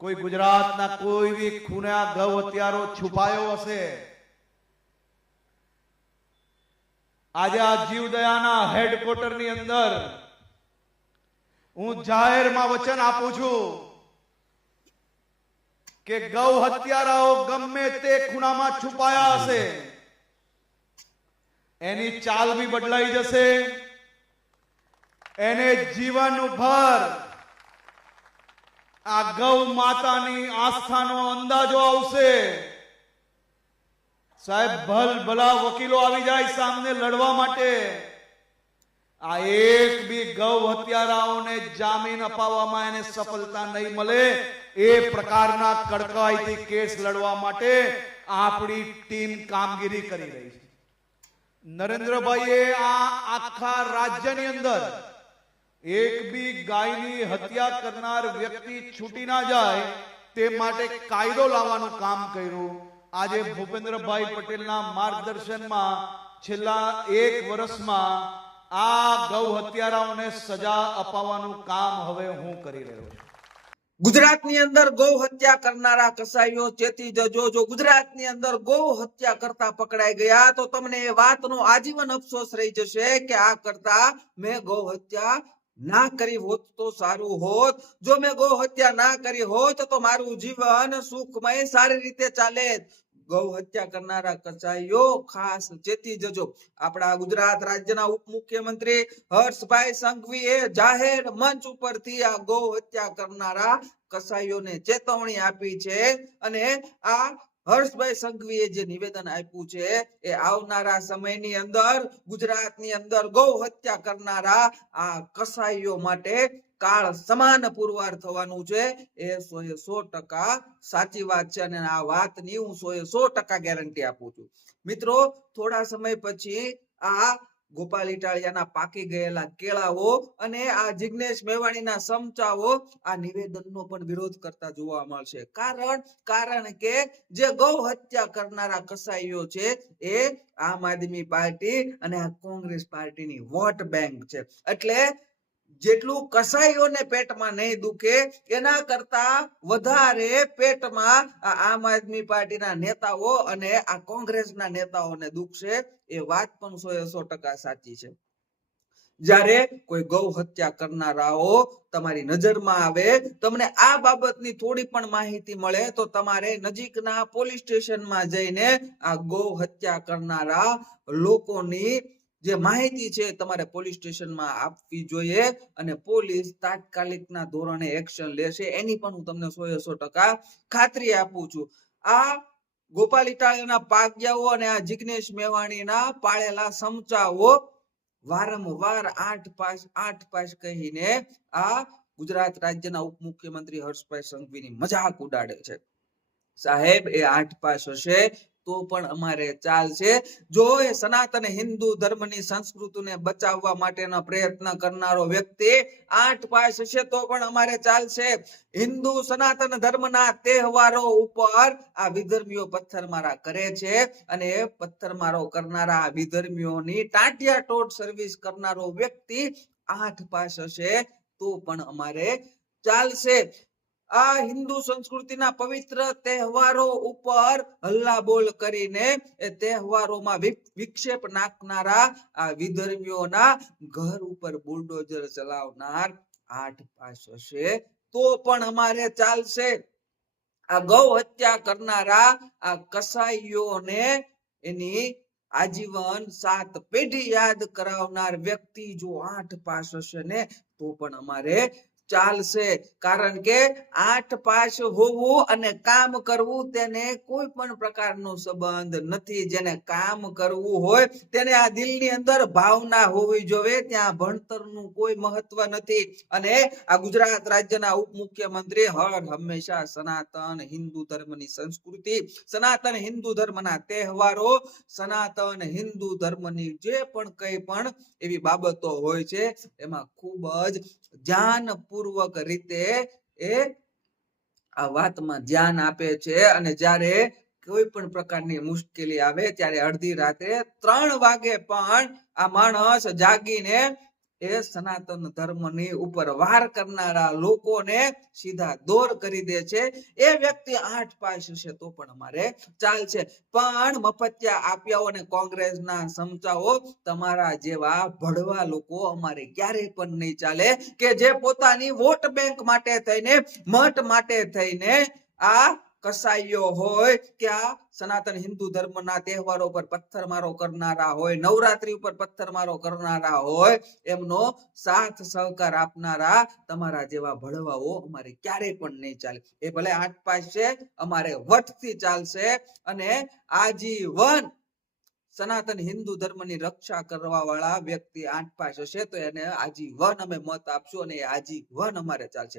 કોઈ ગુજરાતના કોઈ બી ખૂણે આ ગૌ હત્યારો છુપાયો હશે. આજે આ જીવદયાના હેડક્વાર્ટરની અંદર હું જાહેરમાં વચન આપું છું કે ગૌ હત્યારાઓ ગમે તે ખૂણામાં છુપાયા હશે, એની ચાલ બી બદલાઈ જશે. એને જીવનભર આ ગૌ માતાની આસ્થાનો અંદાજો આવશે. સાહેબ, ભલા વકીલો આવી જાય સામે લડવા માટે. આ એક બી ગૌ હત્યારાઓને જામીન અપાવવામાં એને સફળતા નહીં મળે. એ પ્રકારના કડકાઈથી કેસ લડવા માટે આપણી ટીમ કામગીરી કરી રહી છે. નરેન્દ્રભાઈએ આ આખા રાજ્યની અંદર એક બી ગાયની હત્યા કરનાર વ્યક્તિ છૂટી ના જાય તે માટે કાયદો લાવવાનું કામ કર્યું. આજે ભૂપેન્દ્રભાઈ પટેલના માર્ગદર્શનમાં છેલ્લા 1 વર્ષમાં આ ગૌ હત્યારાઓને સજા અપાવવાનું કામ હવે હું કરી રહ્યો છું. ગુજરાતની અંદર ગૌ હત્યા કરનારા કસાઈઓ ચેતી જજો. જો ગુજરાતની અંદર ગૌ હત્યા કરતા પકડાઈ ગયા તો તમને એ વાતનો આજીવન અફસોસ રહી જશે કે આ કરતા મેં ગૌ હત્યા ના કરી હોત તો સારું હોત. જો મેં ગૌ હત્યા ના કરી હોત તો મારું જીવન સુખમય સારી રીતે ચાલે. ગૌ હત્યા કરનારા કસાઈઓ ખાસ ચેતી જજો. આપણા ગુજરાત રાજ્યના ઉપમુખ્યમંત્રી હર્ષભાઈ સંઘવીએ જાહેર મંચ ઉપરથી આ ગૌ હત્યા કરનારા કસાઈઓને ચેતવણી આપી છે. અને આ હર્ષભાઈ સંઘવીએ જે નિવેદન આપ્યું છે એ આવનારા સમયની અંદર ગુજરાતની અંદર ગૌ હત્યા કરનારા આ કસાઈઓ માટે કાળ સમાન પુરવાર થવાનું છે. એ 100% સાચી વાત છે અને આ વાતની હું 100% ગેરંટી આપું છું. મિત્રો, થોડા સમય પછી આ ગોપાલ ઇટાલિયાના પાકી ગયેલા કેળાઓ અને આ જિગ્નેશ મેવાણીના સમચાઓ આ નિવેદનનો પણ વિરોધ કરતા જોવા મળશે. કારણ કે જે ગૌ હત્યા કરનારા કસાઈઓ છે એ આમ આદમી પાર્ટી અને આ કોંગ્રેસ પાર્ટીની વોટ બેંક છે. એટલે જેટલું કસાઈઓને પેટમાં નહીં દુખે એના કરતા વધારે પેટમાં આમ આદમી પાર્ટીના નેતાઓ અને આ કોંગ્રેસના નેતાઓને દુખશે. એ વાત પણ 100% સાચી છે. જ્યારે કોઈ ગૌ હત્યા કરનારાઓ તમારી નજરમાં આવે, તમને આ બાબતની થોડી પણ માહિતી મળે તો તમારે નજીકના પોલીસ સ્ટેશનમાં જઈને આ ગૌ હત્યા કરનારા લોકોની જે માહિતી છે તમારે પોલીસ સ્ટેશનમાં આપવી જોઈએ અને પોલીસ તાત્કાલિકના ધોરણે એક્શન લેશે. એની પણ હું તમને 100% ખાતરી આપું છું. આ ગોપાલ ઇટાલિયાના પાગ્યાઓ અને આ જિગ્નેશ મેવાણીના પાળેલા સમચાઓ વારંવાર 8 પાસ કહીને આ ગુજરાત રાજ્યના ઉપમુખ્યમંત્રી હર્ષભાઈ સંઘવીની મજાક ઉડાડે છે. સાહેબ, એ 8 પાસ હશે તો પણ અમારે ચાલશે. જો એ સનાતન હિન્દુ ધર્મની સંસ્કૃતિને બચાવવા માટેના પ્રયત્ન કરનારો વ્યક્તિ 8 પાસ હશે તો પણ અમારે ચાલશે. હિન્દુ સનાતન ધર્મના તહેવારો ઉપર આ વિધર્મીઓ પથ્થરમારા કરે છે અને એ પથ્થરમારો કરનારા વિધર્મીઓની ટાટિયા ટોટ સર્વિસ કરનારો વ્યક્તિ 8 પાસ હશે તો પણ અમારે ચાલશે. આ હિન્દુ સંસ્કૃતિના પવિત્ર તહેવારો ઉપર હલ્લાબોલ કરીને એ તહેવારોમાં વિક્ષેપ નાખનારા આ વિધર્મીઓના ઘર ઉપર બુલડોઝર ચલાવનાર 8 પાસ હશે તો પણ અમારે ચાલશે. આ ગૌ હત્યા કરનારા આ કસાઈઓને એની આજીવન 7 પેઢી યાદ કરાવનાર વ્યક્તિ જો 8 પાસ હશે ને તો પણ અમારે ચાલશે. કારણ કે 8 પાસ હોવું અને કામ કરવું તેને કોઈ પણ પ્રકારનો સંબંધ નથી. જેને કામ કરવું હોય તેને આ દિલની અંદર ભાવના હોવી જોઈએ. ત્યાં ભણતરનું કોઈ મહત્વ નથી. અને આ ગુજરાત રાજ્યના ઉપમુખ્યમંત્રી હર હંમેશા સનાતન હિન્દુ ધર્મની સંસ્કૃતિ, સનાતન હિન્દુ ધર્મના તહેવારો, સનાતન હિન્દુ ધર્મની જે પણ કંઈ પણ એવી બાબતો હોય છે એમાં ખૂબ જ ધ્યાનપૂર્વક રીતે એ આ વાતમાં ધ્યાન આપે છે. અને જ્યારે કોઈ પણ પ્રકારની મુશ્કેલી આવે ત્યારે અડધી રાત્રે 3 વાગે પણ આ માણસ જાગીને એ સનાતન ધર્મની ઉપર વાર કરનારા લોકોને સીધા દોર કરી દે છે. એ વ્યક્તિ 8 પાસ હશે તો પણ અમારે ચાલશે, પણ મફતિયા આપ્યાઓ અને કોંગ્રેસના સમચાઓ તમારા જેવા ભડવા લોકો અમારે ક્યારેય પણ નહીં ચાલે, કે જે પોતાની વોટ બેંક માટે થઈને, મત માટે થઈને આ કસાઈઓ હોય કે આ સનાતન હિન્દુ ધર્મના તહેવારો પર પથ્થરમારો કરનારા હોય, નવરાત્રી ઉપર પથ્થરમારો કરનારા હોય, એમનો સાથ સહકાર આપનારા તમારા જેવા ભડવાઓ અમારે ક્યારેય પણ નહીં ચાલે. એ ભલે 8 પાસ છે, અમારે વટથી ચાલશે, અને આજીવન સનાતન હિન્દુ ધર્મની રક્ષા કરવા વાળા વ્યક્તિ 8 પાસ હશે તો એને આજીવન અમે મત આપશું, અને એ આજીવન અમારે ચાલશે.